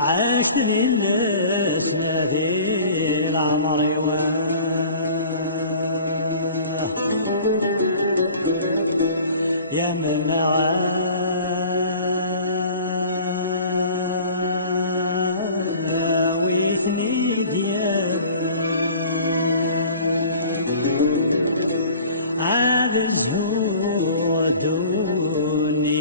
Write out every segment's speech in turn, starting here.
عاشني الناس في العمر يا من عاويتني دياب عاد الزور دوني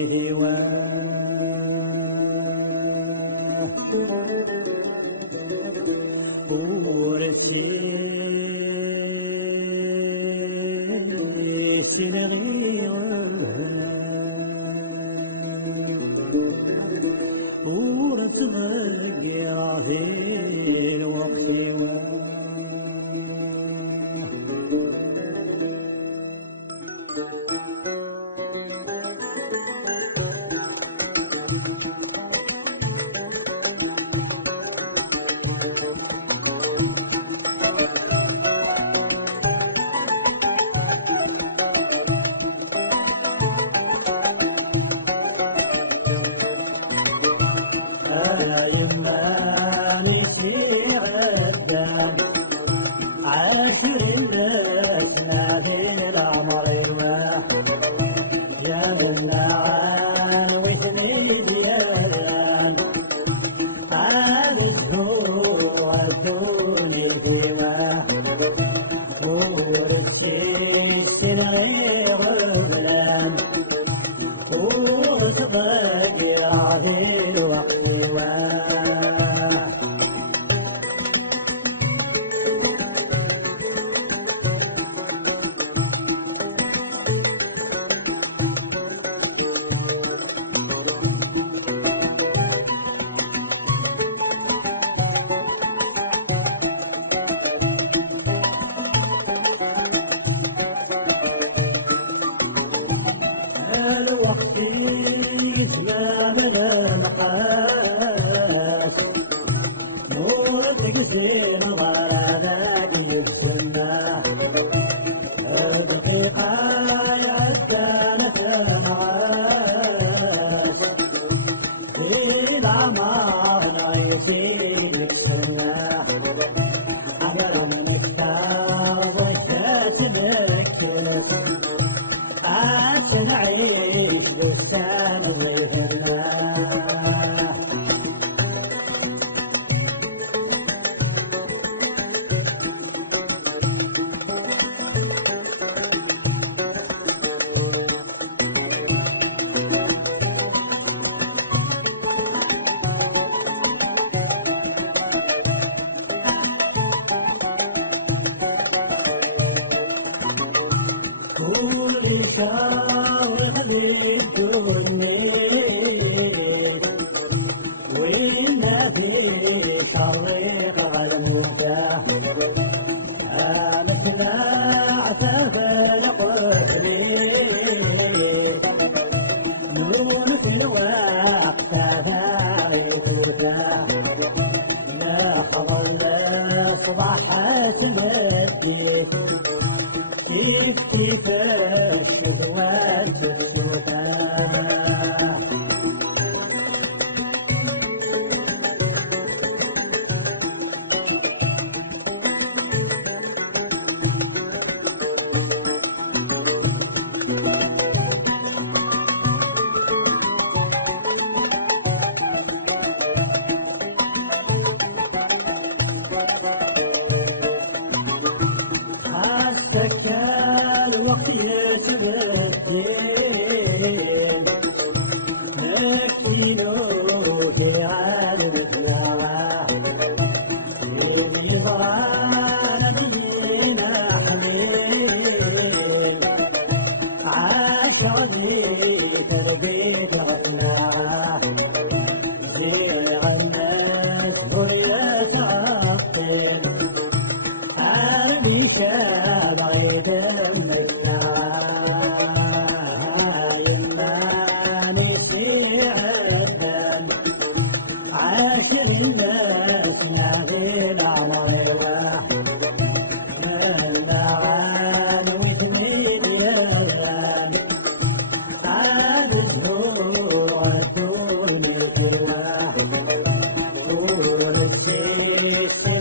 ورثيت الغيرة ورث غيرة في الوقت عاشر الناس نادي العمر يا من عاوتني ديان عارفه ودوني الدماء ورثيت الغير البلاد وتغير في الوقت الوقت يسلم المحال موتك في الغرانات والسنة دقيقة يا كانت معاك في العمار ما يصيب السنة حجر من الكتاب والكاتب نعيش بستان وجنة وإلا في طريق الموتى مثل عساف القصري مثل وقت فارسوتا لا قبل صباحات مسجد اكتفاء واسوتا الوقت نسيلو في عالم الزراعة ويضعنا بنا حميل عاشرني كربي تغناها غير عنك ويا تعطل عليك بعيد منا يماني في عدن عاش الناس ناغيل على غيره المعاني تزيد الأوهام عاد الروح تولي كلها ورسيت